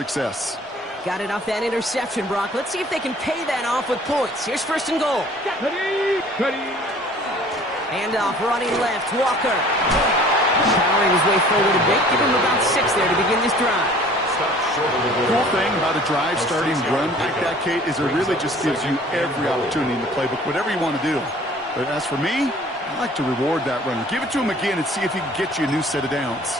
success. Got it off that interception, Brock. Let's see if they can pay that off with points. Here's first and goal. Hand off, running left, Walker. Powering his way forward a bit. Give him about 6 there to begin this drive. The cool thing about a drive starting run like that, Kate, is it really just gives you every opportunity in the playbook, whatever you want to do. But as for me, I like to reward that runner. Give it to him again and see if he can get you a new set of downs.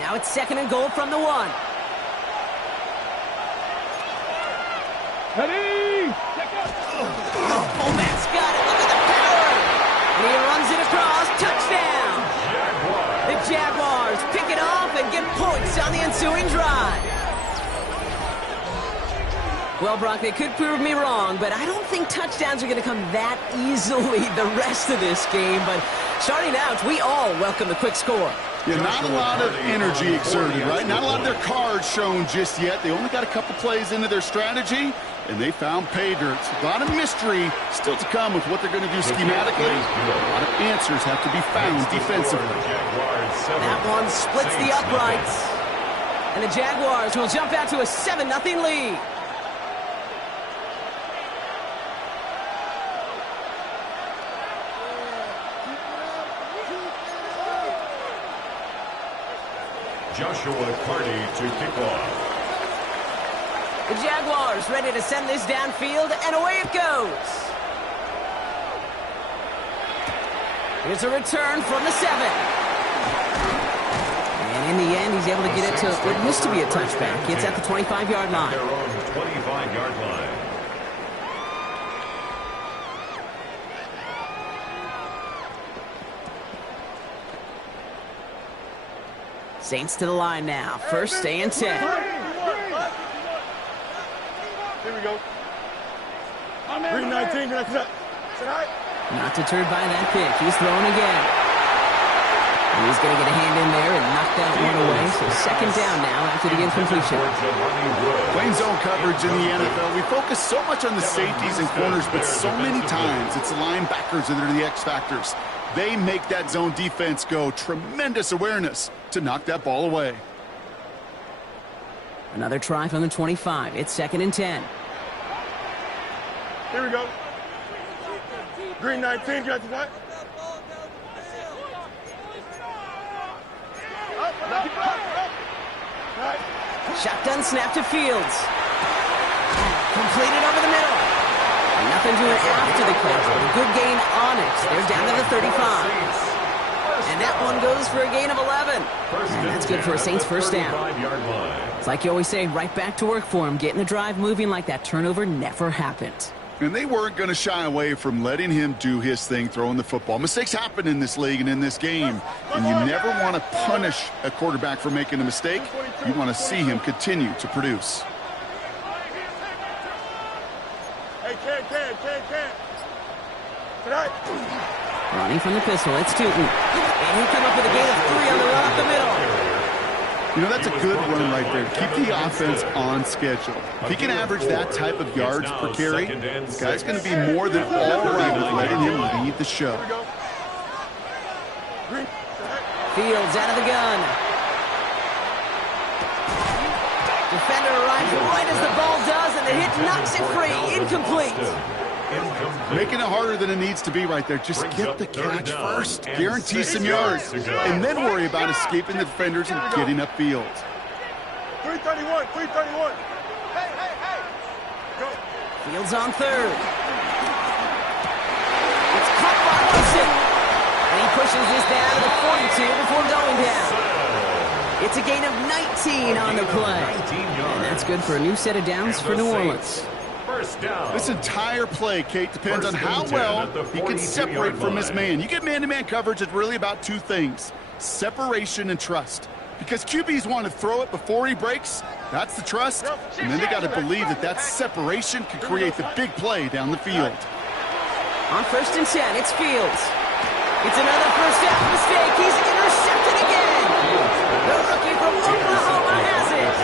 Now it's second and goal from the 1. Fullback's got it. Look at the power. And he runs it across. Touchdown. The Jaguars pick it off and get points on the ensuing drive. Well, Brock, they could prove me wrong, but I don't think touchdowns are going to come that easily the rest of this game. But starting out, we all welcome the quick score. Yeah, not a lot of energy exerted, right? Not a lot of their cards shown just yet. They only got a couple plays into their strategy, and they found pay dirt. A lot of mystery still to come with what they're going to do schematically. A lot of answers have to be found defensively. That one splits the uprights. And the Jaguars will jump out to a 7-0 lead. Joshua Carty to kick off. The Jaguars ready to send this downfield, and away it goes. Here's a return from the 7. And in the end, he's able to get it to what used to be a touchback. It's at the 25-yard line. Their own 25-yard line. Saints to the line now. First and 10. Here we go. Green 19. Not deterred by that pick. He's throwing again. He's going to get a hand in there and knock that one away. So second down now after the incompletion. Playing zone coverage in the NFL, we focus so much on the safeties and corners, but so many times it's the linebackers that are the X factors. They make that zone defense go. Tremendous awareness to knock that ball away. Another try from the 25. It's second and 10. Here we go. Green 19. Got that? Shotgun snap to Fields. Completed over the middle. Nothing doing after the catch, but a good gain on it. They're down to the 35. And that one goes for a gain of 11. And that's good for a Saints first down. It's like you always say, right back to work for him. Getting the drive moving like that turnover never happened. And they weren't going to shy away from letting him do his thing, throwing the football. Mistakes happen in this league and in this game. And you never want to punish a quarterback for making a mistake. You want to see him continue to produce. Running from the pistol, it's Tootin. And he'll come up with a gain of 3 on the run up the middle. You know, that's a good run right there. Keep the offense on schedule. If he can average that type of yards per carry, this guy's going to be more than all right with letting him lead the show. Fields out of the gun. Defender arrives right as the ball does, and the hit knocks it free. Incomplete. Making it harder than it needs to be right there. Just get the catch first. Guarantee some yards. And then worry about escaping the defenders and getting upfield. 331. Hey. Go. Fields on third. It's caught by Wilson. And he pushes this down to the 42 before going down. It's a gain of 19 on the play. And that's good for a new set of downs for New Orleans. This entire play, Kate, depends on how well he can separate from his man. You get man-to-man coverage, it's really about two things: separation and trust. Because QBs want to throw it before he breaks, that's the trust. And then they got to believe that that separation can create the big play down the field. On first and 10, it's Fields. It's another first half mistake. He's intercepted again. The rookie from Oklahoma has it.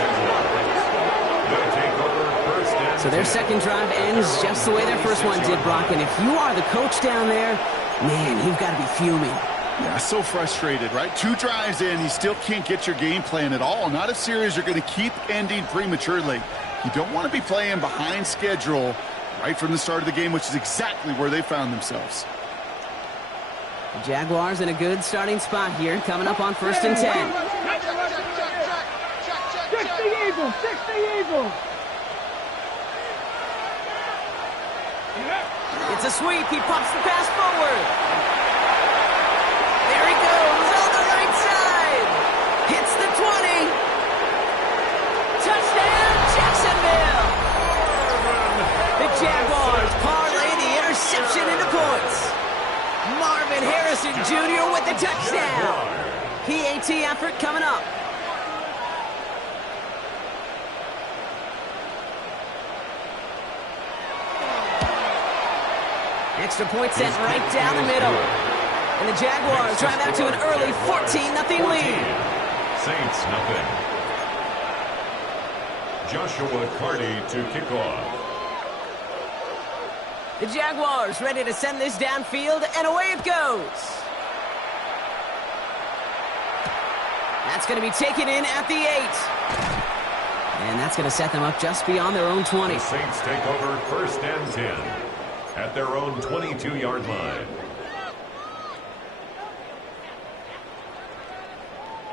So their second drive ends just the way their first one did, Brock. And if you are the coach down there, Man, you've got to be fuming. Yeah, so frustrated, right? 2 drives in, you still can't get your game plan at all. Not a series you're going to keep ending prematurely. You don't want to be playing behind schedule right from the start of the game, which is exactly where they found themselves. The Jaguars in a good starting spot here, coming up on 1st and 10. Check the Eagles! Check the Eagles! It's a sweep. He pops the pass forward. There he goes on the right side. Hits the 20. Touchdown, Jacksonville. The Jaguars parlay the interception into points. Marvin Harrison Jr. with the touchdown. PAT effort coming up. Extra point sent right down the middle. And the Jaguars drive out to an early 14-0 lead. Saints nothing. Joshua Carty to kick off. The Jaguars ready to send this downfield, and away it goes. That's going to be taken in at the 8. And that's going to set them up just beyond their own 20. The Saints take over 1st and 10 at their own 22-yard line.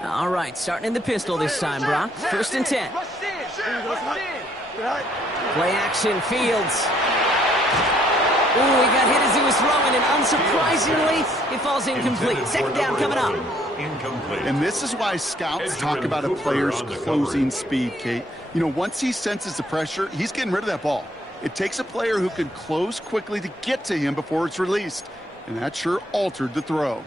All right, starting in the pistol this time, Brock. 1st and 10. Play action, Fields. Ooh, he got hit as he was throwing, and unsurprisingly, he falls incomplete. 2nd down coming up. Incomplete. And this is why scouts talk about a player's closing speed, Kate. You know, once he senses the pressure, he's getting rid of that ball. It takes a player who can close quickly to get to him before it's released. And that sure altered the throw.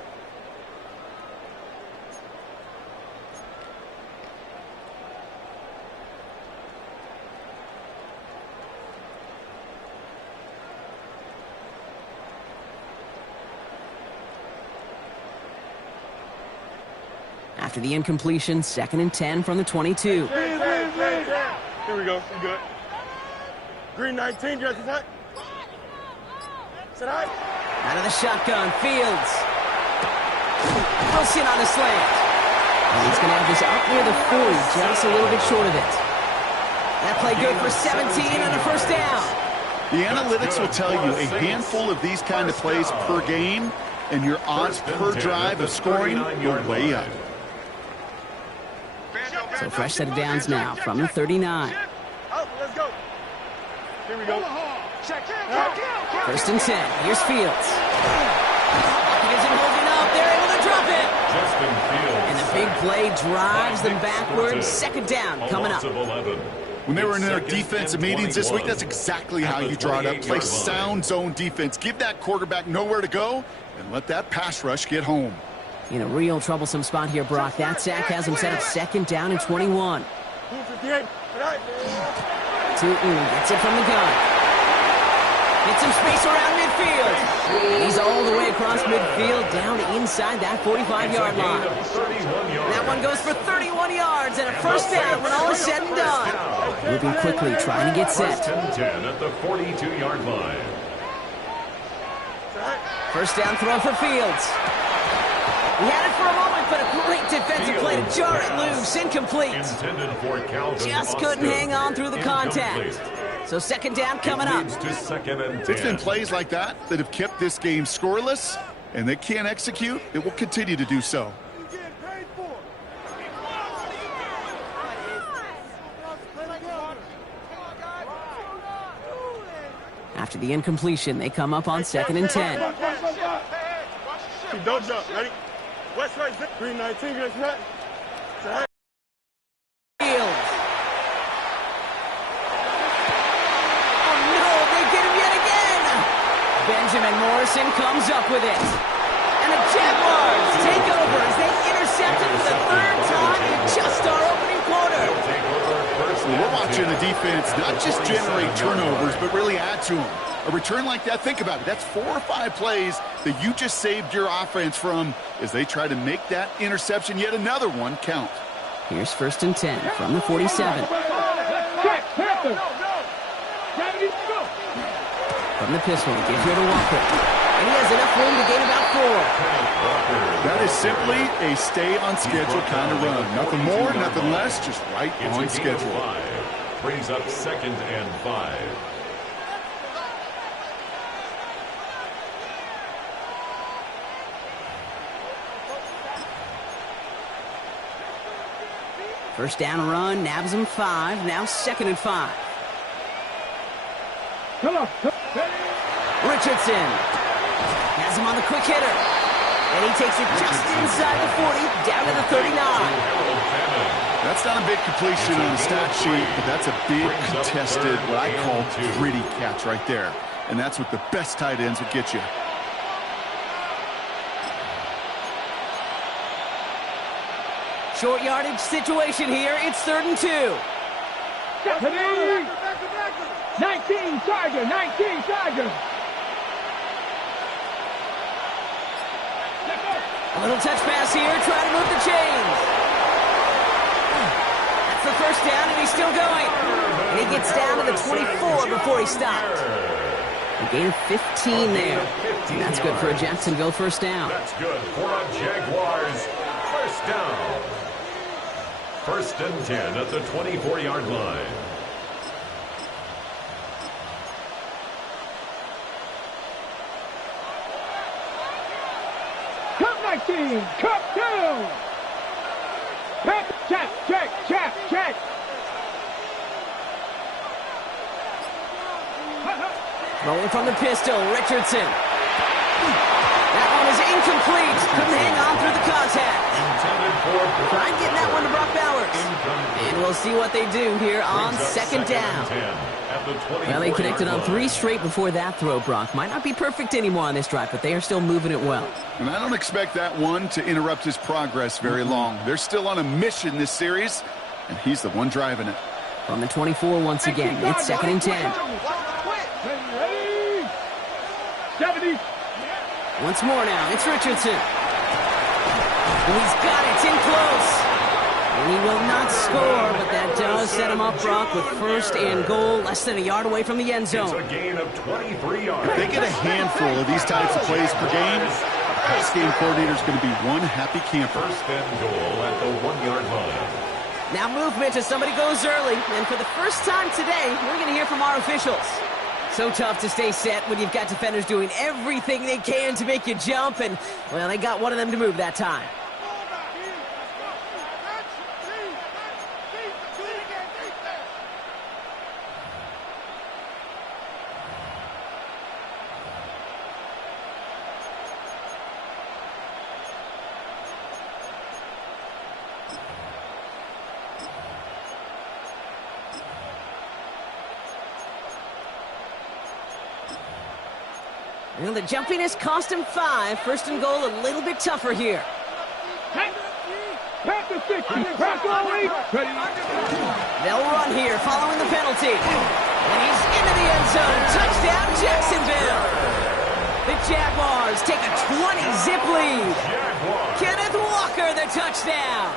After the incompletion, 2nd and 10 from the 22. Here we go. You good. Green 19, Jesse. Sit high. Out of the shotgun, Fields. Wilson on the slant. And he's going to have this up near the 40, just a little bit short of it. That play good for 17 and a 1st down. The analytics will tell you a handful of these kind of plays per game, and your odds per drive of scoring go way up. So fresh set of downs now from the 39. Oh, let's go. Here we go. 1st and 10. Here's Fields. He isn't holding up. They're able to drop it. Justin Fields. And the big play drives them backwards. 2nd down coming up. When they were in their defensive meetings this week, that's exactly how you draw it up. Play sound zone defense. Give that quarterback nowhere to go and let that pass rush get home. In a real troublesome spot here, Brock. That sack has him set up 2nd down and 21. Tootin gets it from the gun. Gets some space around midfield. And he's all the way across midfield down inside that 45-yard line. That one goes for 31 yards and a 1st down when all is said and done. Moving quickly, trying to get set. 1st and 10 at the 42-yard line. 1st down throw for Fields. He had it for a moment, but a great defensive play to jar it loose. Incomplete. Just couldn't hang on through the contact. So 2nd down coming up. It's been plays like that that have kept this game scoreless, and they can't execute. It will continue to do so. After the incompletion, they come up on 2nd and 10. Don't jump. Ready? West right. Green 19. Fields. Oh no, they get him yet again. Benjamin Morrison comes up with it. And the Jaguars take over as they intercept it for the 3rd time in just our opening quarter. We're watching the defense not just generate turnovers, but really add to them. A return like that, think about it. That's 4 or 5 plays that you just saved your offense from as they try to make that interception, yet another one, count. Here's 1st and 10 from the 47. From the pistol, he gives here to Walker. And he has has enough room to gain about 4. That is simply a stay-on-schedule kind of run. Nothing more, nothing less, just right on schedule. Brings up 2nd and 5. First down run, nabs him 5. Now 2nd and 5. Come on. Richardson has him on the quick hitter. And he takes it just inside the 40, down to the 39. That's not a big completion on the stat sheet, but that's a big contested, what I call gritty catch right there. And that's what the best tight ends would get you. Short yardage situation here. It's 3rd and 2. 19 Charger, 19 Charger. A little touch pass here, trying to move the chains. That's the first down, and he's still going. And he gets down to the 24 before he stopped. A gain of 15 there. And that's good for a Jacksonville first down. That's good for a Jaguars first down. 1st and 10 at the 24-yard line. Cup 19, Cup down. Check. Rolling from the pistol, Richardson. That one is incomplete. Couldn't hang on through the contact. Trying getting that one to Brock Bowers. And we'll see what they do here on 2nd down. Well, they connected on 3 straight before that throw, Brock. Might not be perfect anymore on this drive, but they are still moving it well. And I don't expect that one to interrupt his progress very long. They're still on a mission this series, and he's the one driving it. From the 24 once again, it's 2nd and 10. 70. Once more now, it's Richardson. And he's got it, it's in close. And he will not score, but that does set him up, Brock, with 1st and goal, less than a yard away from the end zone. It's a gain of 23 yards. If they get a handful of these types of plays per game, the pass game coordinator is going to be one happy camper. 1st and goal at the 1-yard line. Now movement as somebody goes early. And for the first time today, we're going to hear from our officials. So tough to stay set when you've got defenders doing everything they can to make you jump. And, well, they got one of them to move that time. Well, the jumpiness cost him 5. 1st and goal a little bit tougher here. Pass the 60. Pass only. They'll run here following the penalty. And he's into the end zone. Touchdown, Jacksonville. The Jaguars take a 20-zip lead. Kenneth Walker, the touchdown.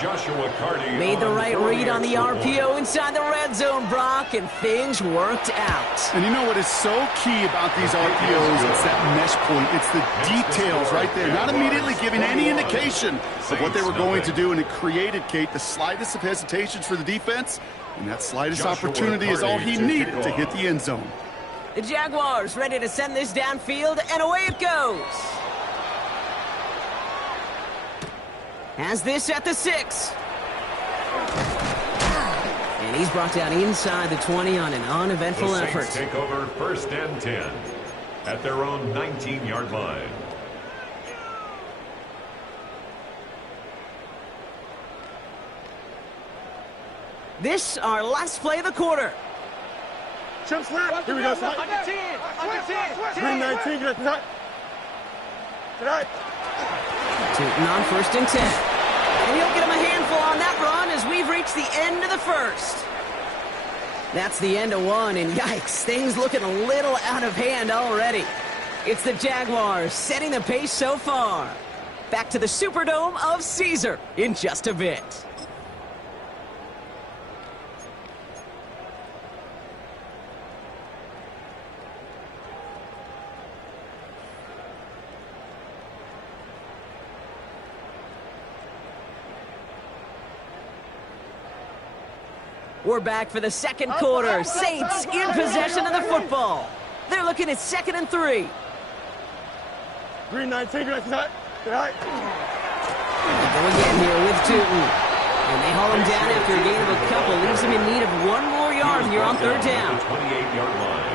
Joshua Cardi made the right read on the RPO inside the red zone, Brock, and things worked out. And you know what is so key about these RPOs? It's that mesh point. It's the details right there. Not immediately giving any indication of what they were going to do, and it created, Kate, the slightest of hesitations for the defense, and that slightest opportunity is all he needed to hit the end zone. The Jaguars ready to send this downfield, and away it goes. Has this at the 6. And he's brought down inside the 20 on an uneventful effort. Take over 1st and 10 at their own 19-yard line. This our last play of the quarter. Chip slap. Here we go. Slap. Under 10. Under 10. Green 19. Get it. Tonight. Tootin on 1st and 10. And he'll get him a handful on that run as we've reached the end of the first. That's the end of one, and yikes, things looking a little out of hand already. It's the Jaguars setting the pace so far. Back to the Superdome of Caesar in just a bit. We're back for the second quarter. Saints in possession of the football. They're looking at 2nd and 3. Green 19, green 19. Right. They go again here with Tootin. And they haul him down after a gain of a couple. Leaves them in need of 1 more yard here on 3rd down.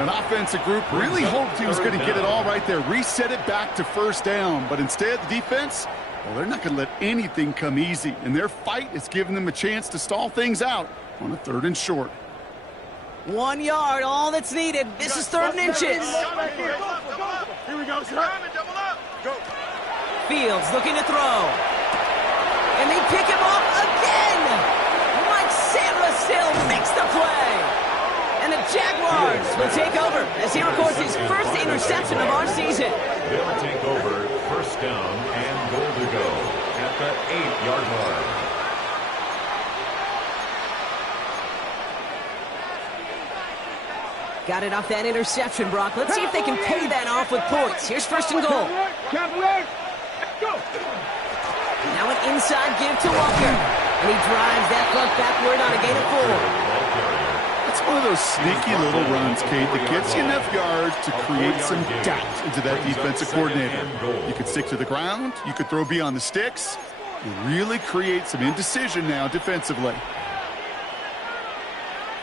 An offensive group really hoped he was going to get it all right there. Reset it back to 1st down. But instead, the defense, well, they're not going to let anything come easy. And their fight is giving them a chance to stall things out on a 3rd and short. 1 yard, all that's needed. This is 3rd and inches. Here we go, sir. Go. Fields looking to throw. And they pick him off again. Mike Sandra still makes the play. And the Jaguars will take over as he records his first interception of our season. They'll take over 1st down and goal to go at the 8-yard line. Got it off that interception, Brock. Let's see if they can pay that off with points. Here's 1st and goal. Go. Now an inside give to Walker. And he drives that puck backward on a gain of 4. It's one of those sneaky little runs, Kate, that gets you enough yards to create some doubt into that defensive coordinator. You could stick to the ground. You could throw beyond the sticks. You really create some indecision now defensively.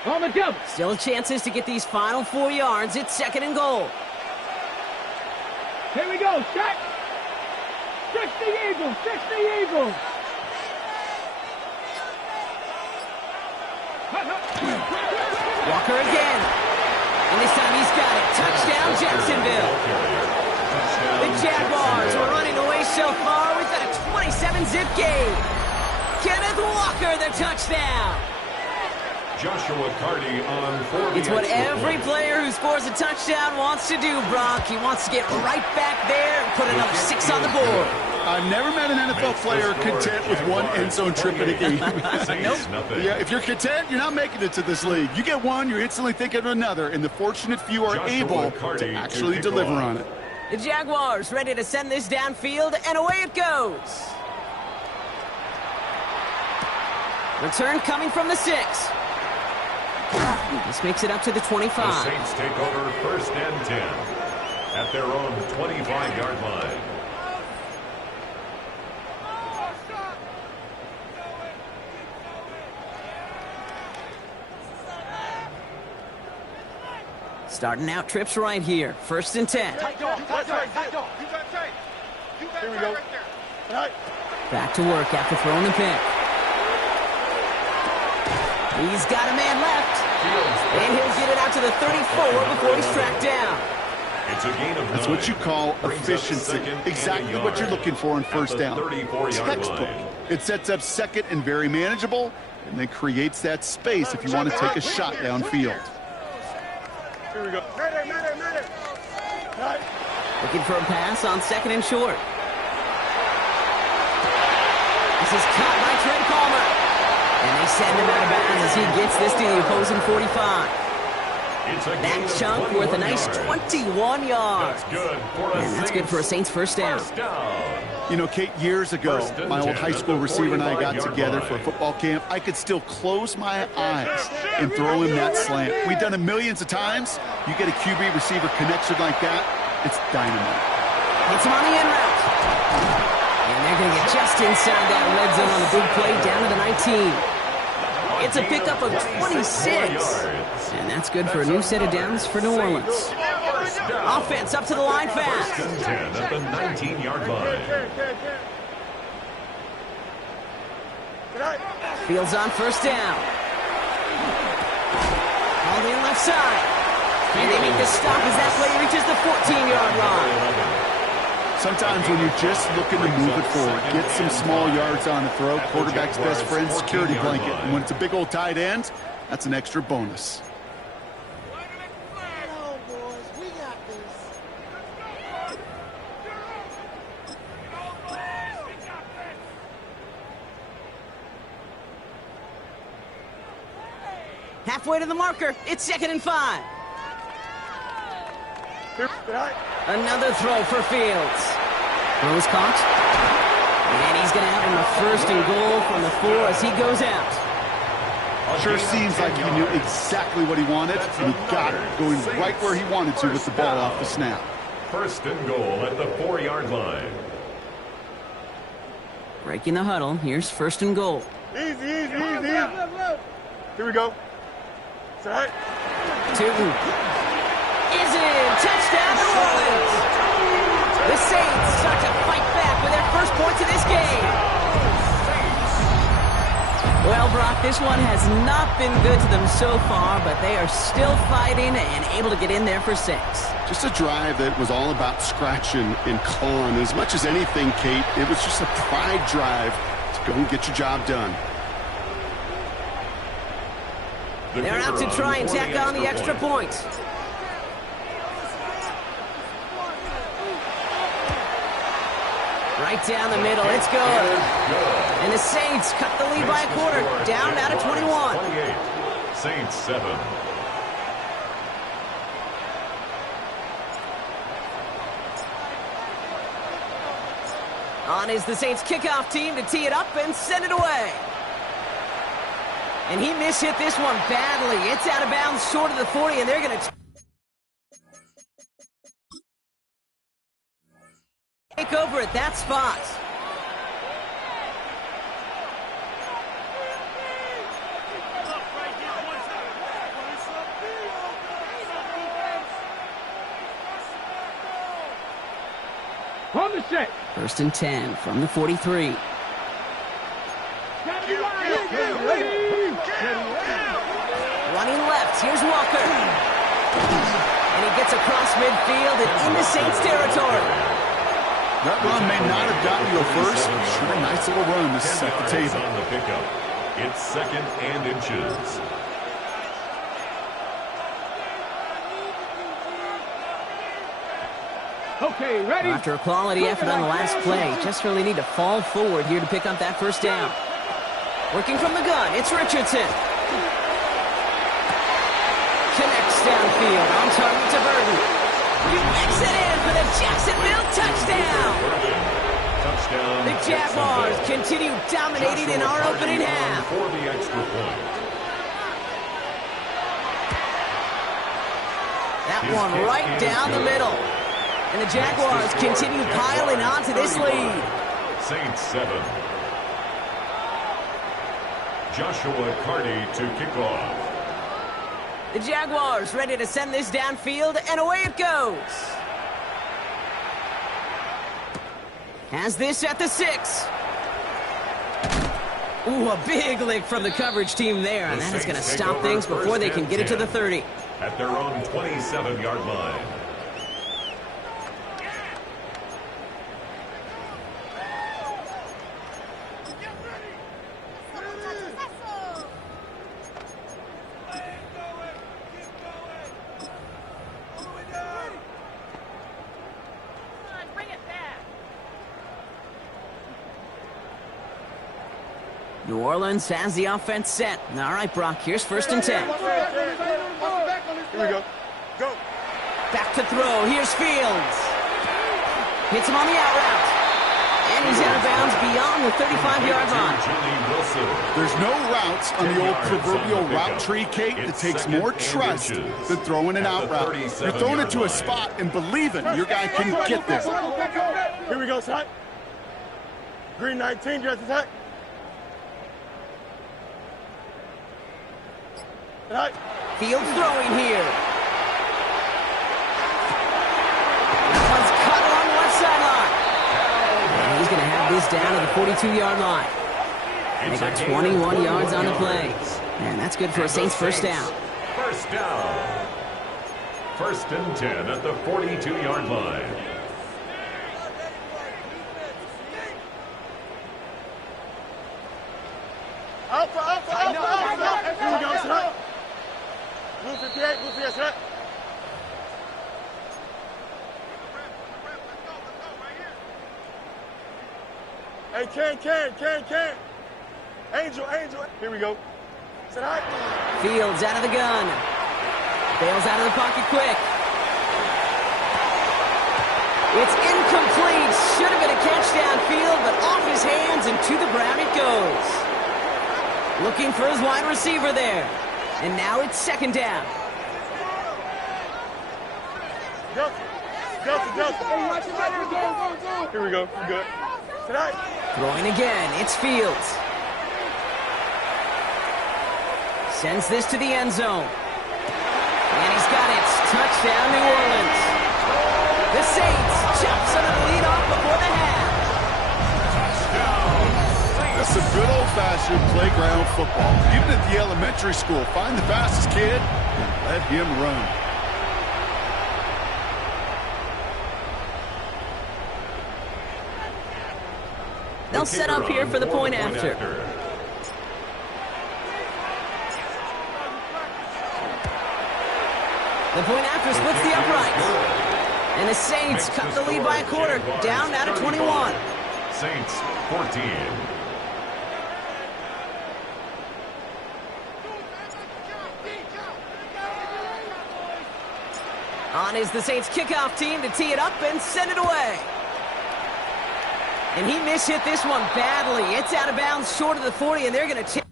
On the jump. Still chances to get these final 4 yards. It's 2nd and goal. Here we go. Shot. 60 Eagles. 60 Eagles. Walker again. And this time he's got it. Touchdown, Jacksonville. The Jaguars were running away so far. We've got a 27-zip game. Kenneth Walker, the touchdown. Joshua Cardi on 4. It's what every player who scores a touchdown wants to do, Brock. He wants to get right back there and put another 6 on the board. I've never met an NFL player content with 1 end zone trip in a game. Nope. Yeah, if you're content, you're not making it to this league. You get 1, you're instantly thinking of another, and the fortunate few are able to actually deliver on it. The Jaguars ready to send this downfield, and away it goes. Return coming from the 6. This makes it up to the 25. The Saints take over 1st and 10 at their own 25-yard line. Starting out trips right here. 1st and 10. Here we go. Right. Back to work after throwing the pick. He's got a man left. And he'll get it out to the 34 before he's tracked down. It's a gain of 9. That's what you call efficiency. Exactly what you're looking for in 1st down. Textbook. It sets up 2nd and very manageable, and then creates that space if you want to take a shot downfield. Here we go. Right. Looking for a pass on 2nd and short. This is caught by Trent Palmer. And they send him out of bounds as he gets this to the opposing 45. That chunk worth a nice 21 yards. And that's good for a Saints 1st down. You know, Kate, years ago, my old high school receiver and I got together for a football camp. I could still close my eyes and throw him that slant. We've done it millions of times. You get a QB receiver connection like that, it's dynamite. Hits him on the in route. And they're going to get just inside that red zone on the big play down to the 19. It's a pickup of 26. And that's good for a new set of downs for New Orleans. Offense up to the line fast. 10 at the 19-yard line. Fields on 1st down. All in left side. And they make the stop as that play reaches the 14-yard line. Sometimes when you're just looking to move it forward, get some small yards on the throw, quarterback's best friend, security blanket. And when it's a big old tight end, that's an extra bonus. Halfway to the marker. It's 2nd and 5. Another throw for Fields. Throws caught. And he's going to have him a 1st and goal from the 4 as he goes out. Sure seems like he knew exactly what he wanted, and he got it, going right where he wanted to with the ball off the snap. First and goal at the 4-yard line. Breaking the huddle. Here's first and goal. Easy. Here we go. Set. Tootin is in. Touchdown, New Orleans. The Saints start to fight back with their first points of this game. Well, Brock, this one has not been good to them so far, but they are still fighting and able to get in there for 6. Just a drive that was all about scratching and clawing. As much as anything, Kate, it was just a pride drive to go and get your job done. They're out to try and tack on the extra point. Right down the middle. It's good. And the Saints cut the lead by a quarter. Down out of 21. 28. Saints 7. On is the Saints kickoff team to tee it up and send it away. And he mishit this one badly. It's out of bounds short of the 40, and they're going to take over at that spot. On the set. First and 10 from the 43. Running left, here's Walker. And he gets across midfield and into Saints territory. That run may not have gotten you a first, but sure a nice little run to set the table. On the pickup. It's 2nd and inches. Okay, ready? After a quality effort on the last play, just really need to fall forward here to pick up that first down. Working from the gun, it's Richardson. Connects downfield, on target to Burton. He makes it in for the Jacksonville touchdown. Touchdown. The Jaguars continue dominating in our opening half. For the extra point. That one right down the middle. And the Jaguars continue piling on to this lead. Saints 7. Joshua Carty to kick off. The Jaguars ready to send this downfield, and away it goes. Has this at the 6. Ooh, a big lick from the coverage team there, and that is going to stop things before they can get it to the 30. At their own 27-yard line. New Orleans has the offense set. All right, Brock, here's first and 10. Here we go. Go. Back to throw. Here's Fields. Hits him on the out route. And he's out of bounds beyond the 35-yard line. There's no routes on the old proverbial route tree, Kate. It takes more trust than throwing an out route. You're throwing it to a spot and believing your guy can get there. Here we go, Side. Green 19, just attack. Fields throwing here. That one's cut along the left sideline. And he's going to have this down to the 42-yard line. And they got 21 yards on the play. And that's good for a Saints first down. First down. First and 10 at the 42-yard line. Alpha. Here we go, Side. Blue 58, Blue 58, Side. Hey, Ken. Angel. Here we go. Sit high. Fields out of the gun. Bails out of the pocket quick. It's incomplete. Should have been a catch downfield, but off his hands and to the ground it goes. Looking for his wide receiver there. And now it's second down. Here we go. We're good. Tonight. Throwing again. It's Fields. Sends this to the end zone. And he's got it. Touchdown, New Orleans. The Saints jump some of the lead off before the half. That's some good old-fashioned playground football. Even at the elementary school, find the fastest kid and let him run. They'll set up here for the point after. The point after splits the uprights. And the Saints cut the lead by a quarter, down now to 21. Saints 14. On is the Saints kickoff team to tee it up and send it away. And he mishit this one badly. It's out of bounds short of the 40, and they're going to...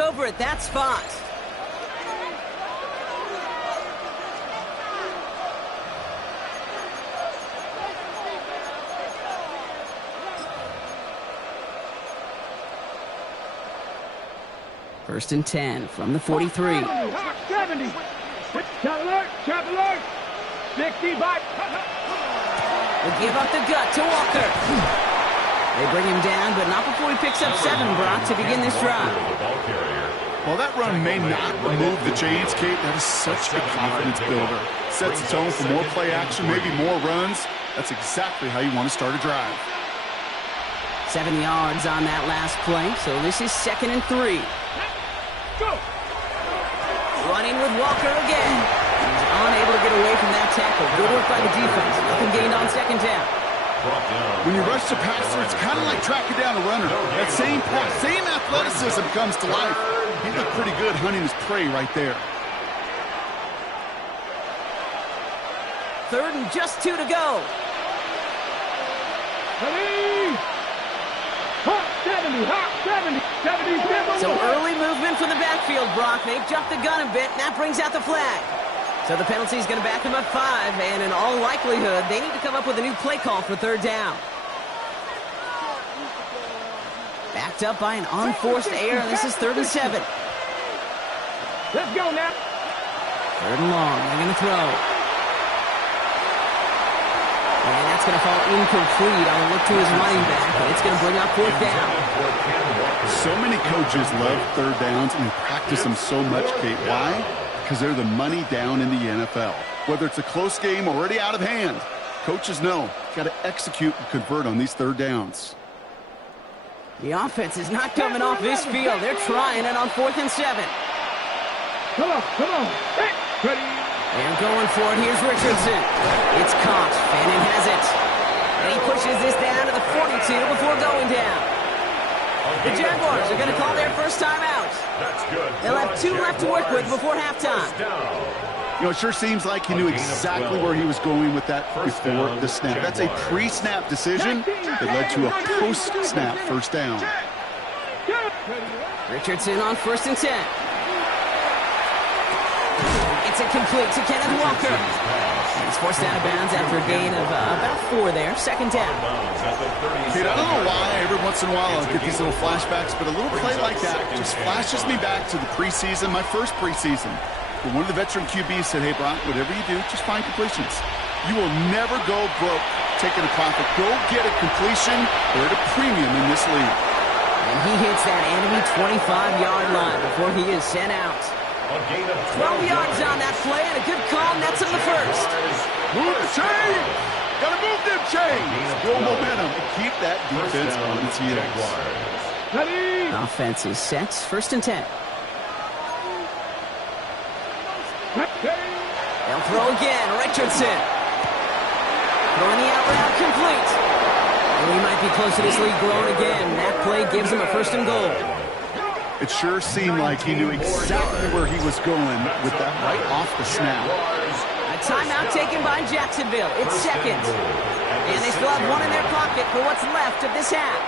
over at that spot. First and 10 from the 43. 70. Trap alert. 65. Will give up the gut to Walker. They bring him down, but not before he picks up 7, Brock, to begin this drive. While that run may not remove the chains, Kate, that is such a confidence builder. Sets the tone for more play action, maybe more runs. That's exactly how you want to start a drive. 7 yards on that last play, so this is 2nd and 3. Go. Running with Walker again. He's unable to get away from that tackle. Good work by the defense. Nothing gained on 2nd down. When you rush the passer, it's kind of like tracking down a runner. That same athleticism comes to life. He looked pretty good hunting his prey right there. 3rd and just 2 to go. 70. So early movement from the backfield, Brock. They've jumped the gun a bit, and that brings out the flag. So the penalty is going to back them up 5, and in all likelihood, they need to come up with a new play call for 3rd down. Backed up by an unforced error, and this is 3rd and 7. Let's go now. 3rd and long, they're going to throw. And that's going to fall incomplete on a look to his running back, and it's going to bring up 4th down. So many coaches love 3rd downs, and they practice them so much, Kate. Why? Because they're the money down in the NFL. Whether it's a close game already out of hand, coaches know you've got to execute and convert on these 3rd downs. The offense is not coming off this field. They're trying it on 4th and 7. Come on. Hey, ready. They're going for it. Here's Richardson. It's caught. Fannin has it. And he pushes this down to the 42 before going down. The Jaguars are going to call their first time out. They'll have 2 left to work with before halftime. You know, it sure seems like he knew exactly where he was going with that before the snap. That's a pre-snap decision that led to a post-snap first down. Richardson on 1st and 10. It's incomplete to Kenneth Walker. He's forced out of bounds after a gain of about 4 there. 2nd down. Dude, I don't know why every once in a while I'll get these little flashbacks, but a little play like that just flashes me back to the preseason, my first preseason. But one of the veteran QBs said, hey, Brock, whatever you do, just find completions. You will never go broke taking a profit. Go get a completion. They're at a premium in this league. And he hits that enemy 25-yard line before he is sent out. 12 yards on that play, and a good call nets him the first. Move the chain! Gotta move them chains! Build momentum and keep that defense on its heels. Ready. Offense is set. 1st and 10. They'll throw again. Richardson. Throwing the out route complete. And we might be getting close to this lead growing again. That play gives him a 1st and goal. It sure seemed like he knew exactly where he was going with that right off the snap. A timeout taken by Jacksonville. It's seconds. And they still have one in their pocket for what's left of this half.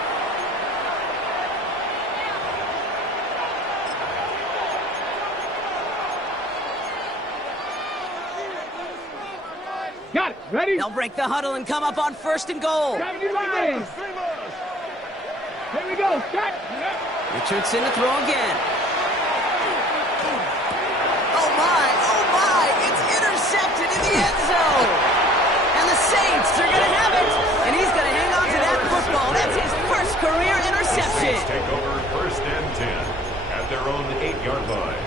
Got it. Ready? They'll break the huddle and come up on 1st and goal. 75. Here we go. Start. Richardson to throw again. Oh my, it's intercepted in the end zone. And the Saints are going to have it. And he's going to hang on to that football. That's his first career interception. Saints take over 1st and 10 at their own 8-yard line.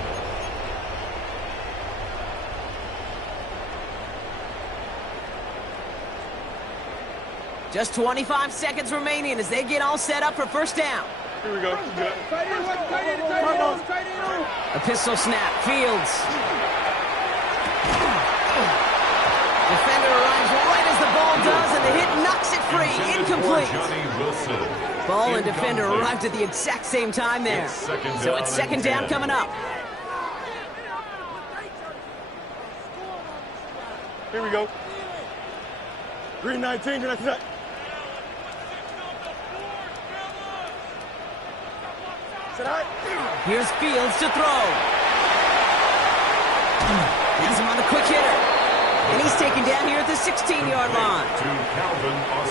Just 25 seconds remaining as they get all set up for 1st down. Here we go. A pistol snap. Fields. Defender arrives right as the ball does, and the hit knocks it free. Incomplete. Ball and defender arrived at the exact same time there. So it's 2nd down coming up. Here we go. 319. Here's Fields to throw. Has him on the quick hitter. And he's taken down here at the 16-yard line.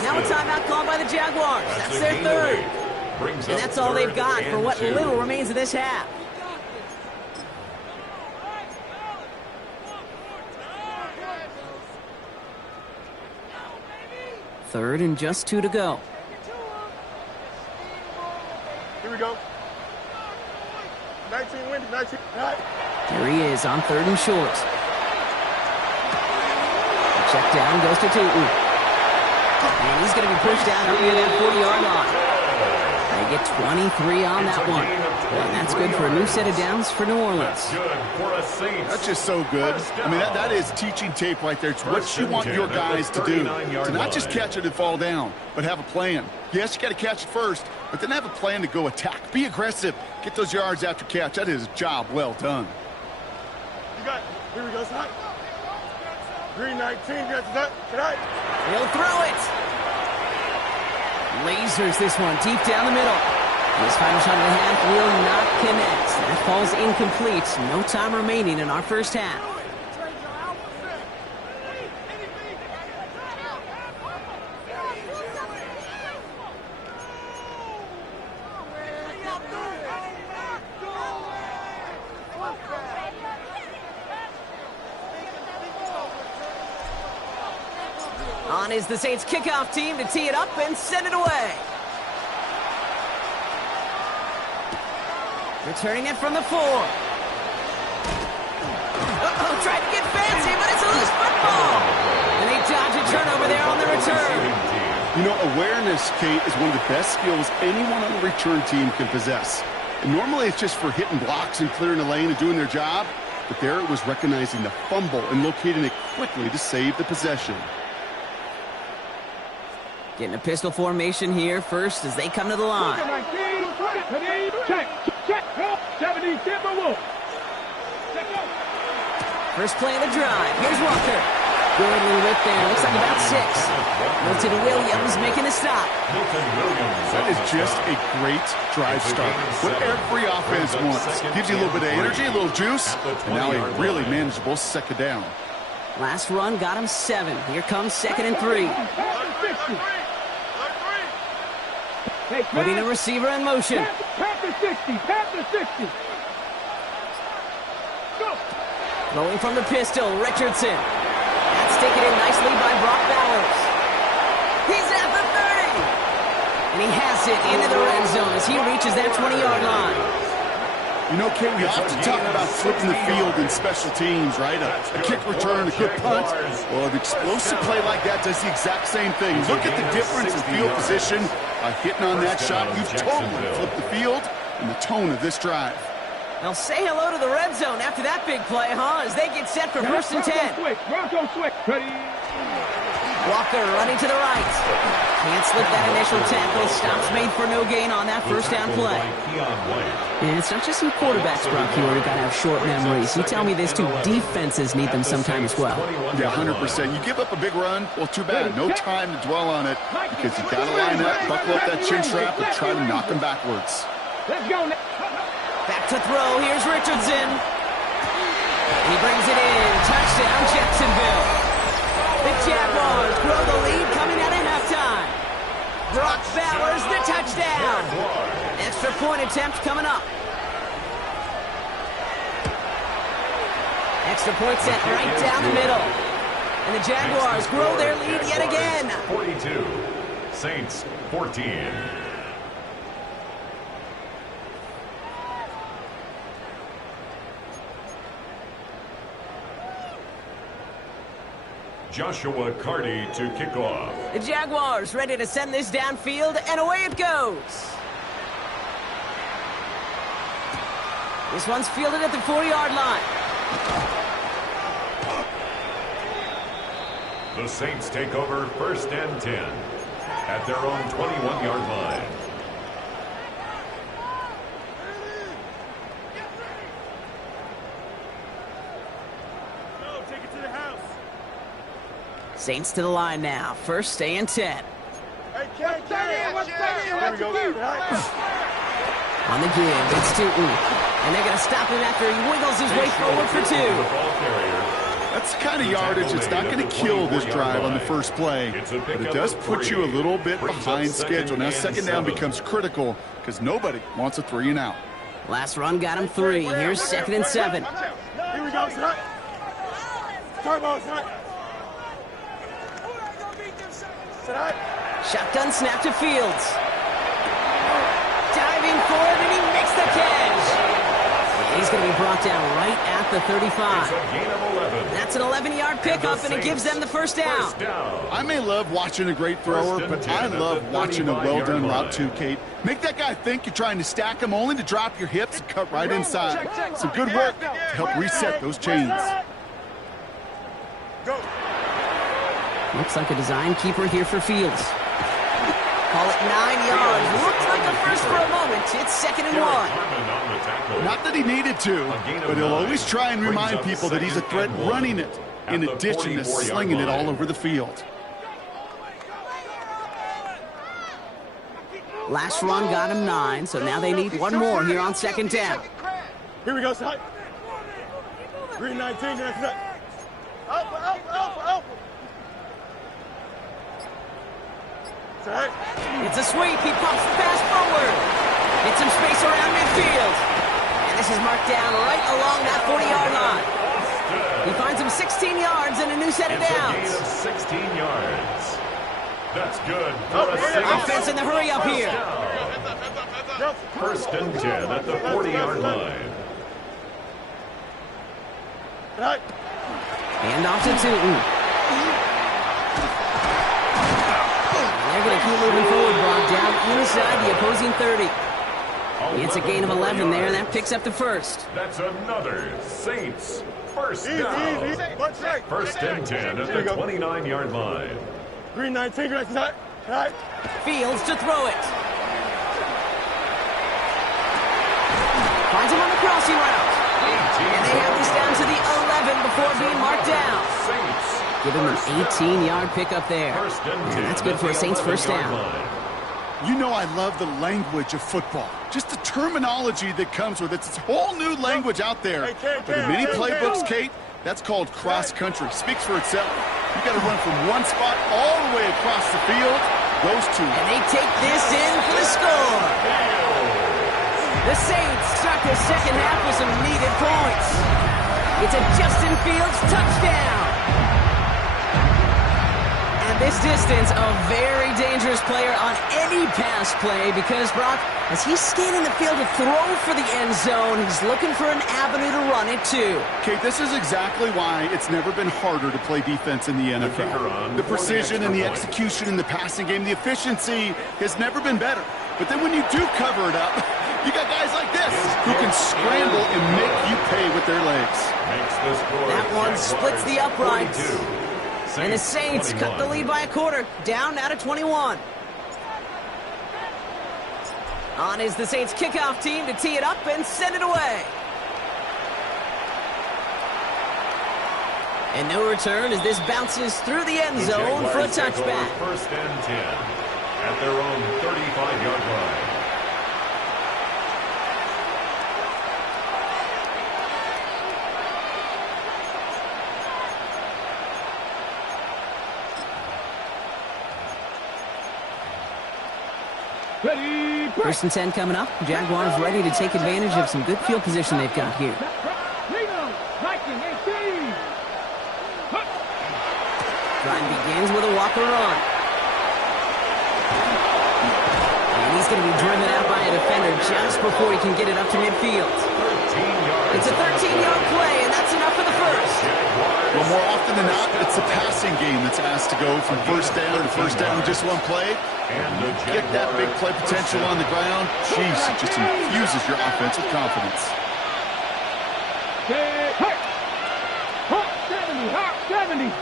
Now a timeout called by the Jaguars. That's their 3rd. And that's all they've got for what little remains of this half. 3rd and just 2 to go. Here we go. 19 wins, 19. There he is on 3rd and short. Check down goes to Tootin. And he's going to be pushed down near that 40-yard line. They get 23 on that one. And that's good for a new set of downs for New Orleans. That's just so good. I mean, that is teaching tape right there. It's what you want your guys to do. To not just catch it and fall down, but have a plan. Yes, you got to catch it first, but then have a plan to go attack. Be aggressive. Get those yards after catch. That is a job well done. You got it. Here we go, son. 319. Tonight. He'll throw it. Lasers this one deep down the middle. His final shot of the half will not connect. That falls incomplete. No time remaining in our 1st half. On is the Saints kickoff team to tee it up and send it away. Returning it from the 4. Uh-oh, tried to get fancy, but it's a loose football. And they dodge a turnover there on the return. You know, awareness, Kate, is one of the best skills anyone on the return team can possess. And normally it's just for hitting blocks and clearing the lane and doing their job. But there it was recognizing the fumble and locating it quickly to save the possession. Getting a pistol formation here first as they come to the line. Check. 70, Timberwolves. First play of the drive. Here's Walker. Good little whip there. Looks like about 6. Milton Williams making the stop. That is just a great drive start. What every offense wants. Gives you a little bit of energy, a little juice, and now a really manageable 2nd down. Last run got him 7. Here comes 2nd and 3. Putting the receiver in motion. Panther 60. Go. Throwing from the pistol, Richardson. That's taken in nicely by Brock Bowers. He's at the 30. And he has it into the red zone as he reaches that 20-yard line. You know, Kate, we often talk about flipping the field in special teams, right? A kick return, a good punt. Well, an explosive play like that does the exact same thing. Look at the difference in field position. By hitting on that shot, you've totally flipped the field and the tone of this drive. They'll say hello to the red zone after that big play, huh? As they get set for 1st and 10. Bronco switch. Ready. Walker running to the right. Can't slip that initial tackle. Stops made for no gain on that first down play. And it's not just some quarterbacks, Brock, you already got to have short memories. You tell me this too, defenses need them sometime as well. Yeah, 100%. You give up a big run, well, too bad. No time to dwell on it because you got to line up, buckle up that chin strap, and try to knock them backwards. Let's go. Back to throw. Here's Richardson. He brings it in. Touchdown, Jacksonville. The Jaguars grow the lead coming out of halftime. Brock Bowers the touchdown. Extra point attempt coming up. Extra point set right down the middle. And the Jaguars grow their lead yet again. 42, Saints 14. Joshua Carty to kick off. The Jaguars ready to send this downfield, and away it goes. This one's fielded at the 40-yard line. The Saints take over 1st and 10 at their own 21-yard line. Saints to the line now. 1st and 10. Hey, Here we go. On the give, it's Tootin. And they're going to stop him after he wiggles his way forward for 2. That's the kind of yardage it's not going to kill this drive on the first play, but it does put you a little bit behind schedule. Now 2nd down becomes critical because nobody wants a 3 and out. Last run got him 3. Here's 2nd and 7. Here we go, son. Turbo, son. Shotgun snap to Fields. Diving forward, and he makes the catch. He's going to be brought down right at the 35. That's an 11-yard pickup, and it gives them the 1st down. I may love watching a great thrower, but I love watching a well-done route too, Kate. Make that guy think you're trying to stack him only to drop your hips and cut right inside. Some good work to help reset those chains. Go. Looks like a design keeper here for Fields. Call it 9 yards. Looks like a first for a moment. It's 2nd and 1. Not that he needed to, but he'll always try and remind people that he's a threat running it, in addition to slinging it all over the field. Last run got him 9, so now they need one more here on 2nd down. Here we go, son. Green 19, next up. Alpha. It's a sweep. He pumps the pass forward. Gets some space around midfield. And this is marked down right along that 40-yard line. He finds him 16 yards and a new set of downs. 16 yards. That's good for a safe. Offense in the hurry up here. 1st and 10 at the 40-yard line. Hand off to Tootin. They're going to keep moving forward, Brock, down inside the opposing 30. It's a gain of 11 there, and that picks up the 1st. That's another Saints 1st down. 1st and 10 at the 29-yard line. Green 19, next up. Fields to throw it. Finds him on the crossing route. And they have this down to the 11 before being marked down. Give him an 18-yard pickup there. And that's good for a Saints 1st down. You know I love the language of football. Just the terminology that comes with it. It's a whole new language out there. But in many playbooks, Kate, that's called cross-country. Speaks for itself. You got to run from one spot all the way across the field. Those two. And they take this in for the score. The Saints start the 2nd half with some needed points. It's a Justin Fields touchdown. And this distance, a very dangerous player on any pass play because, Brock, as he's scanning the field to throw for the end zone, he's looking for an avenue to run it too. Kate, this is exactly why it's never been harder to play defense in the NFL. The precision and the execution in the passing game, the efficiency has never been better. But then when you do cover it up, you got guys like this who can scramble and make you pay with their legs. That one splits the uprights. And the Saints 21. cut the lead by a quarter, down now to 21. On is the Saints kickoff team to tee it up and send it away. And no return as this bounces through the end zone for a touchback. First and 10 at their own 35-yard line. Ready, break. First and 10 coming up. Jaguars ready to take advantage of some good field position they've got here. Reno, Viking 18. Drive begins with a walker run. And he's going to be driven out by a defender just before he can get it up to midfield. 13 yards. It's a 13-yard play, and that's enough for the first. Well, more often than not, it's the passing game that's asked to go from first down to first down with just one play. Get that big play potential on the ground. Jeez, it just infuses your offense with confidence. Hey, hey. Hot 70, hot 70.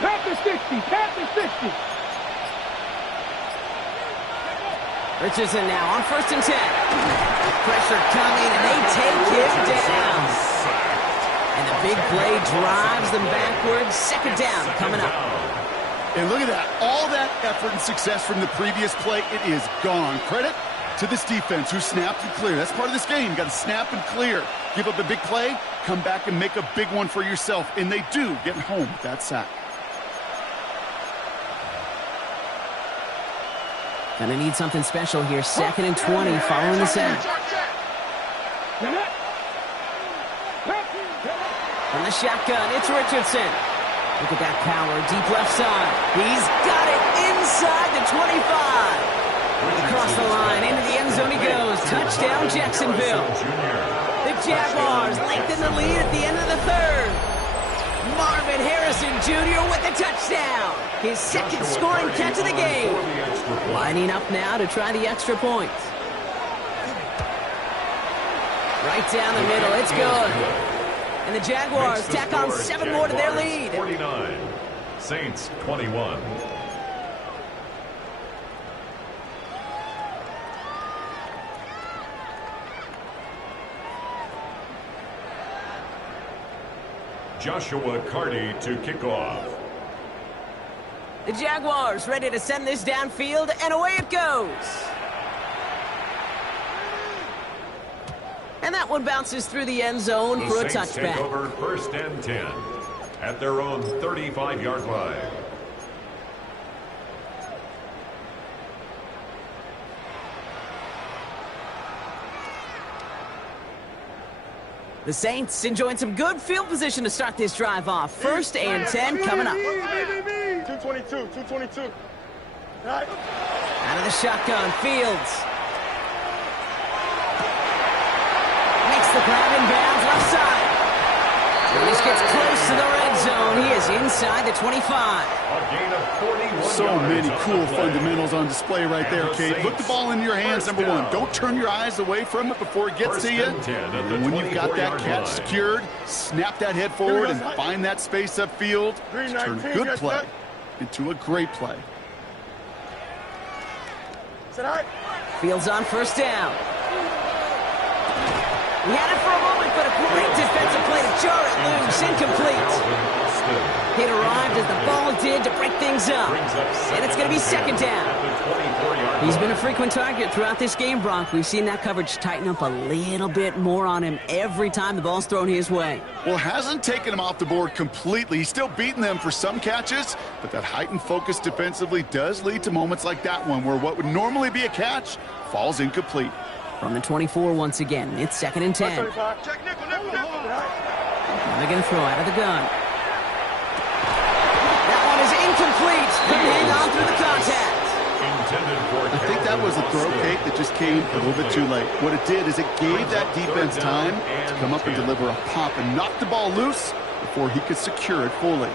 Panther 60, Panther 60. Richardson now on first and 10. Pressure coming, and they take him down. And the big play drives them backwards. Second down coming up. And look at that. All that effort and success from the previous play, it is gone. Credit to this defense who snapped and cleared. That's part of this game. You got to snap and clear. Give up a big play, come back and make a big one for yourself. And they do get home with that sack. Gonna need something special here. Second and 20 following the sack. From the shotgun, it's Richardson. Look at that power, deep left side. He's got it inside the 25. Across the line, into the end zone he goes. Touchdown, Jacksonville. The Jaguars lengthen the lead at the end of the third. Marvin Harrison Jr. with the touchdown. His second scoring catch of the game. Lining up now to try the extra point. Right down the middle, it's good. And the Jaguars tack on 7 more to their lead. 49, Saints 21. Joshua Carty to kick off. The Jaguars ready to send this downfield, and away it goes. And that one bounces through the end zone The for a Saints take touchback. over first and 10 at their own 35-yard line. The Saints enjoying some good field position to start this drive off. First and 10 coming up. 222. Right. Out of the shotgun, Fields. Makes the grab in bounds left side. When this gets close to the red zone, he is inside the 25. A gain of 41 So yards many on cool the play. fundamentals on display right there, Kate. Look the ball into your hands, First number one. down. Don't turn your eyes away from it before it gets First to you. and 10 at the And when you've got that 24-yard catch line. secured, snap that head forward and find that space upfield to turn a good play into a great play. Sit high. Fields on first down. He had it for a moment, but a great defensive play to jar it loose. Incomplete. It arrived as the ball did to break things up. And it's going to be second down. He's been a frequent target throughout this game, Brock. We've seen that coverage tighten up a little bit more on him every time the ball's thrown his way. Well, hasn't taken him off the board completely. He's still beating them for some catches, but that heightened focus defensively does lead to moments like that one where what would normally be a catch falls incomplete. From the 24 once again, it's second and 10. Now they're going to throw out of the gun. That one is incomplete. Couldn't hang on through the contact. I think that was a throw, Kate, that just came a little bit too late. What it did is it gave that defense time to come up and deliver a pop and knock the ball loose before he could secure it fully.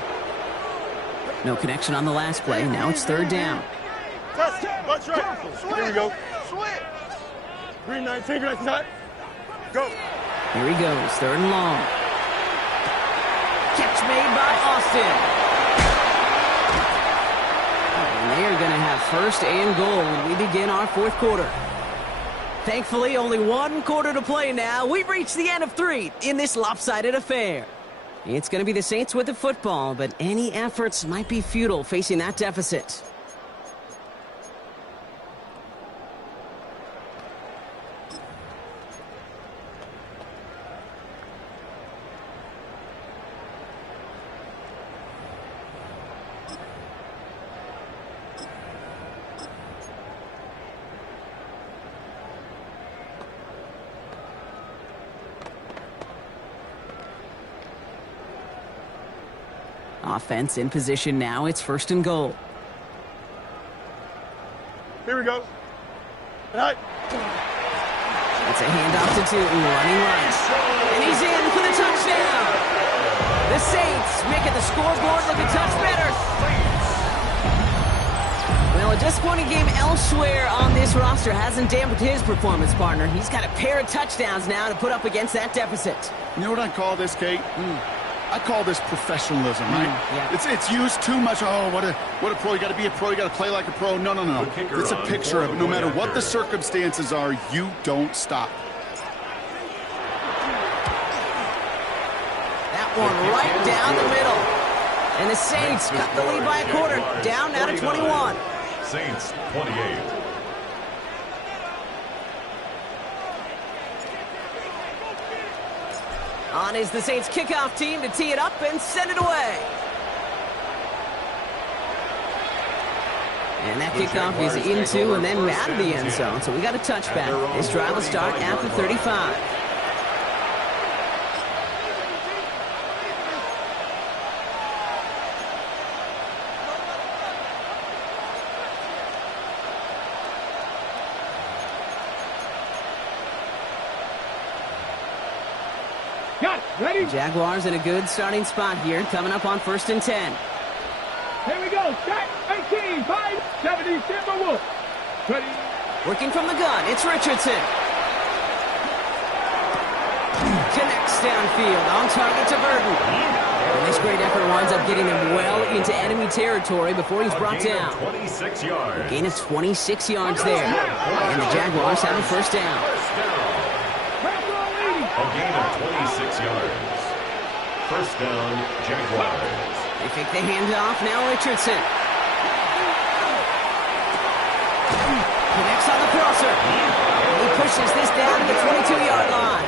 No connection on the last play. Now it's third down. Test it. Let's right. Here we go. Green 19, green 19. Go. Here he goes, 3rd and long. Catch made by Austin. And they are going to have 1st and goal when we begin our 4th quarter. Thankfully, only 1 quarter to play now. We've reached the end of 3 in this lopsided affair. It's going to be the Saints with the football, but any efforts might be futile facing that deficit. Offense in position now. It's 1st and goal. Here we go. Right. It's a handoff to Tootin, running right. And he's in for the touchdown. The Saints making the scoreboard look a touch better. Well, a disappointing game elsewhere on this roster hasn't dampened his performance, partner. He's got a pair of touchdowns now to put up against that deficit. You know what I call this, Kate? I call this professionalism, right? Yeah. It's used too much. Oh, what a pro. You got to be a pro. You got to play like a pro. No. It's a picture of it. No matter what the circumstances are, you don't stop. That one right down the middle. And the Saints cut the lead by a quarter. Down now to 21. Saints 28. On is the Saints kickoff team to tee it up and send it away. And that kickoff is into and then out of the end zone. So we got a touchback. This drive will start at the 35. Got it. Ready? Jaguars in a good starting spot here, coming up on 1st and 10. Here we go. Set. 18. 5. 70. Timber Wolf. Ready. Working from the gun, it's Richardson. Connects downfield, on target to Burton. And this great effort winds up getting him well into enemy territory before he's brought down. 26 yards. A gain of 26 yards there. And the Jaguars have a 1st down. A gain of 26 yards. 1st down, Jaguars. They fake the handoff, now Richardson. Connects on the crosser. And he pushes this down to the 22-yard line.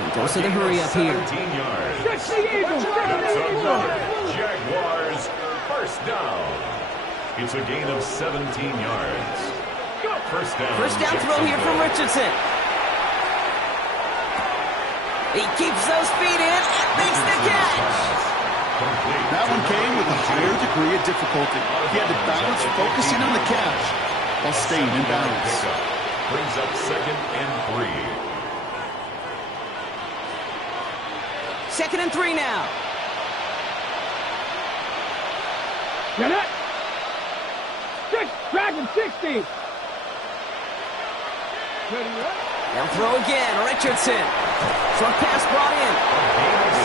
And goes to the hurry up here. 17 yards. Fix the Eagles. That's another Jaguars 1st down. It's a gain of 17 yards. 1st down. 1st down throw here from Richardson. He keeps those feet in and makes the catch. That one came with a higher degree of difficulty. He had to balance focusing on the catch while staying in balance. Brings up 2nd and 3. 2nd and 3 now. Get it. 6. Dragon 60. Ready, right? They'll throw again. Richardson. Short pass brought in.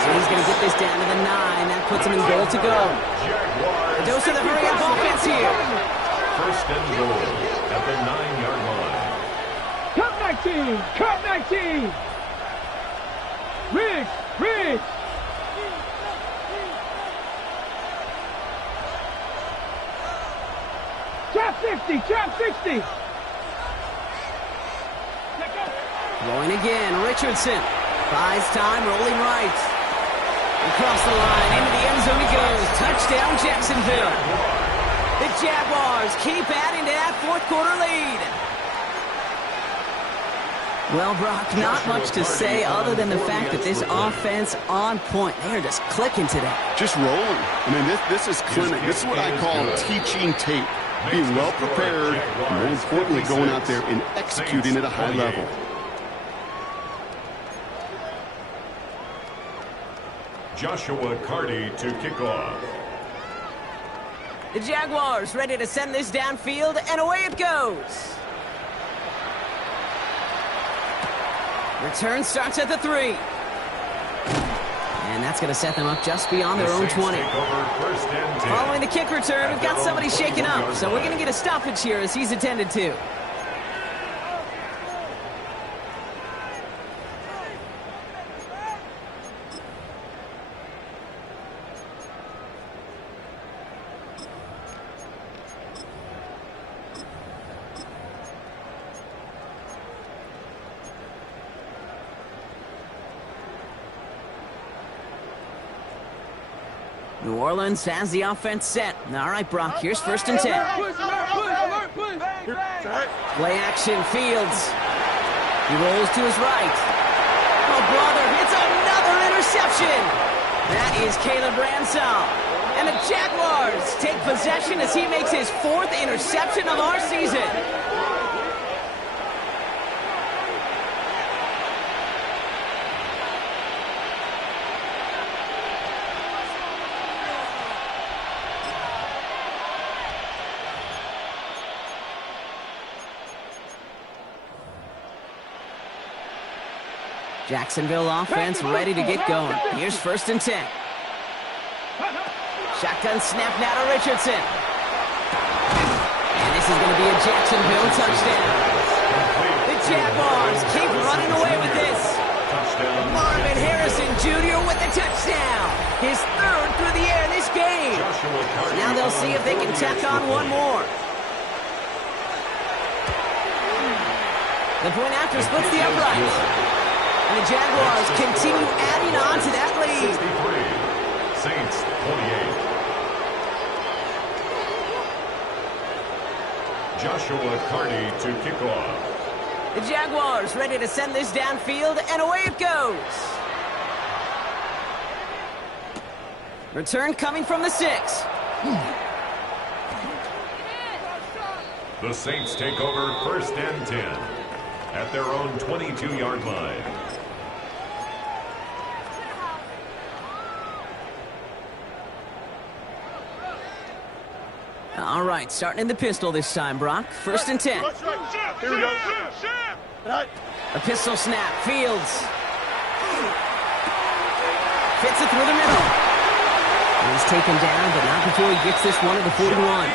And he's going to get this down to the 9. That puts him in goal to go. Jaguars. Dose of the hurry-up offense here. 1st and goal at the 9-yard line. Cut 19. Cut 19. Riggs. Trap 50. Trap 60. Going again. Richardson. Buys time, rolling right. Across the line, into the end zone he goes. Touchdown, Jacksonville. The Jaguars keep adding to that 4th quarter lead. Well, Brock, not much to say other than the fact that this offense on point. They are just clicking today. Just rolling. I mean, this is clinic. This is what I call teaching tape. Being well prepared, and more importantly, going out there and executing at a high level. Joshua Carty to kick off. The Jaguars ready to send this downfield, and away it goes. Return starts at the 3. And that's going to set them up just beyond their own 20. Following the kick return, we've got somebody shaken up, so we're going to get a stoppage here as he's attended to. New Orleans has the offense set. All right, Brock, here's 1st and 10. Play action, Fields. He rolls to his right. Oh, brother, it's another interception. That is Caleb Ransall. And the Jaguars take possession as he makes his 4th interception of our season. Jacksonville offense ready to get going. Here's 1st and 10. Shotgun snap now to Richardson. And this is going to be a Jacksonville touchdown. The Jaguars keep running away with this. Marvin Harrison Jr. with the touchdown. His 3rd through the air this game. Now they'll see if they can tack on one more. The point after splits the uprights. And the Jaguars continue adding on to that lead. 63, Saints 28. Joshua Carney to kick off. The Jaguars ready to send this downfield, and away it goes. Return coming from the 6. The Saints take over 1st and 10 at their own 22-yard line. All right, starting in the pistol this time, Brock. 1st and 10. Here we go. A pistol snap. Fields. Fits it through the middle. He's taken down, but not before he gets this one to the 41.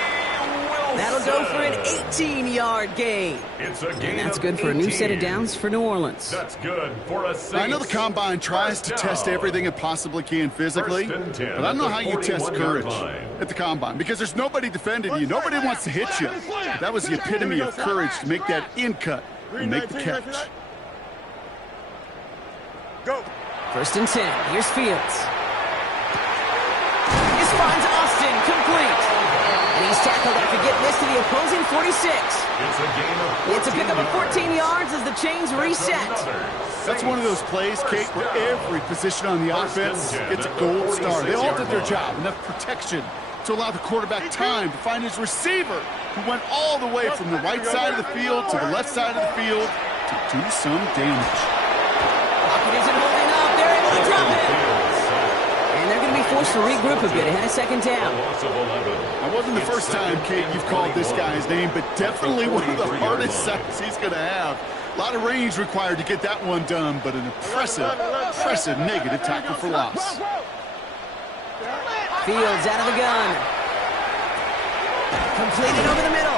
That'll go for an 18-yard gain. It's a And gain that's of good for a new 18. set of downs for New Orleans. That's good for a Saints. I know the Combine tries to test everything it possibly can physically, 1st and 10 but I don't know how you test 41-yard courage line. at the Combine because there's nobody defending you. Nobody wants to hit you. That was the epitome of courage to make that in cut and make the catch. Go. 1st and 10. Here's Fields. This finds Austin complete. And he's tackled after getting this to the opposing 46. It's a gain of 14 It's a pickup of 14 yards as the chains reset. That's one of those plays, Kate, where every position on the offense gets a gold star. They all did their job. Enough protection to allow the quarterback time to find his receiver, who went all the way from the right side of the field to the left side of the field to do some damage. Pocket isn't holding up. They're able to drop it. And they're going to be forced to regroup a bit ahead of 2nd down. loss of 11. That wasn't the first time, Kate, you've called this guy's name, but definitely one of the hardest sacks he's going to have. A lot of range required to get that one done, but an impressive negative tackle for loss. Fields out of the gun. Completed over the middle.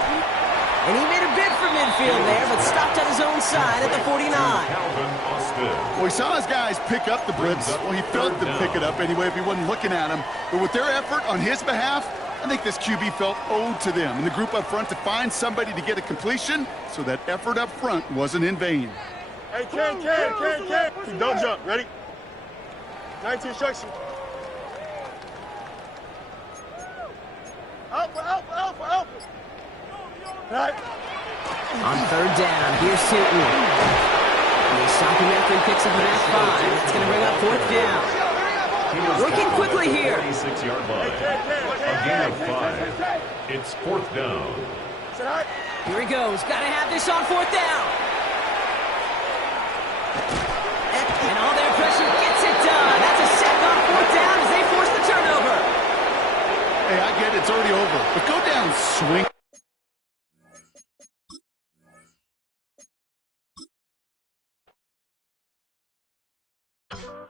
And he made a bid for midfield there, but stopped on his own side at the 49. Calvin Austin. Well, he saw his guys pick up the blitz. Well, he felt them pick it up anyway if he wasn't looking at him. But with their effort on his behalf, I think this QB felt owed to them and the group up front to find somebody to get a completion, so that effort up front wasn't in vain. Hey, Ken. Don't jump. Ready? 19 instruction. Alpha. Right. On 3rd down, here's Sutton. And they stop him after he picks up the back 5. It's going to bring up 4th down. Working quickly here. 26-yard line. A gain of 5. It's 4th down. Here he goes. Got to have this on 4th down. And all their pressure gets it done. That's a sack on 4th down as they force the turnover. Hey, I get it. It's already over. But go down swing.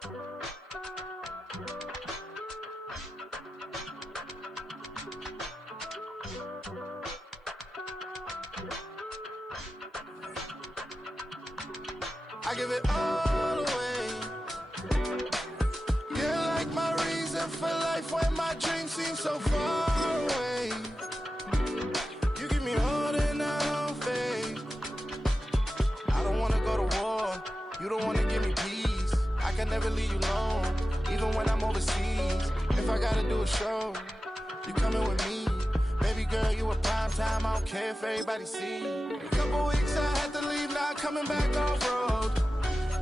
I give it all away. You're like my reason for life when my dreams seem so far away. You give me all and I don't fade. I don't wanna go to war. You don't wanna give me peace. I can never leave you alone, even when I'm overseas. If I gotta do a show, you coming with me. Baby girl, you a prime time. I don't care if everybody see. A couple weeks I had to leave, now I'm coming back off road.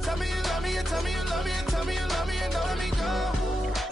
Tell me you love me and tell me you love me and tell me you love me and don't let me go.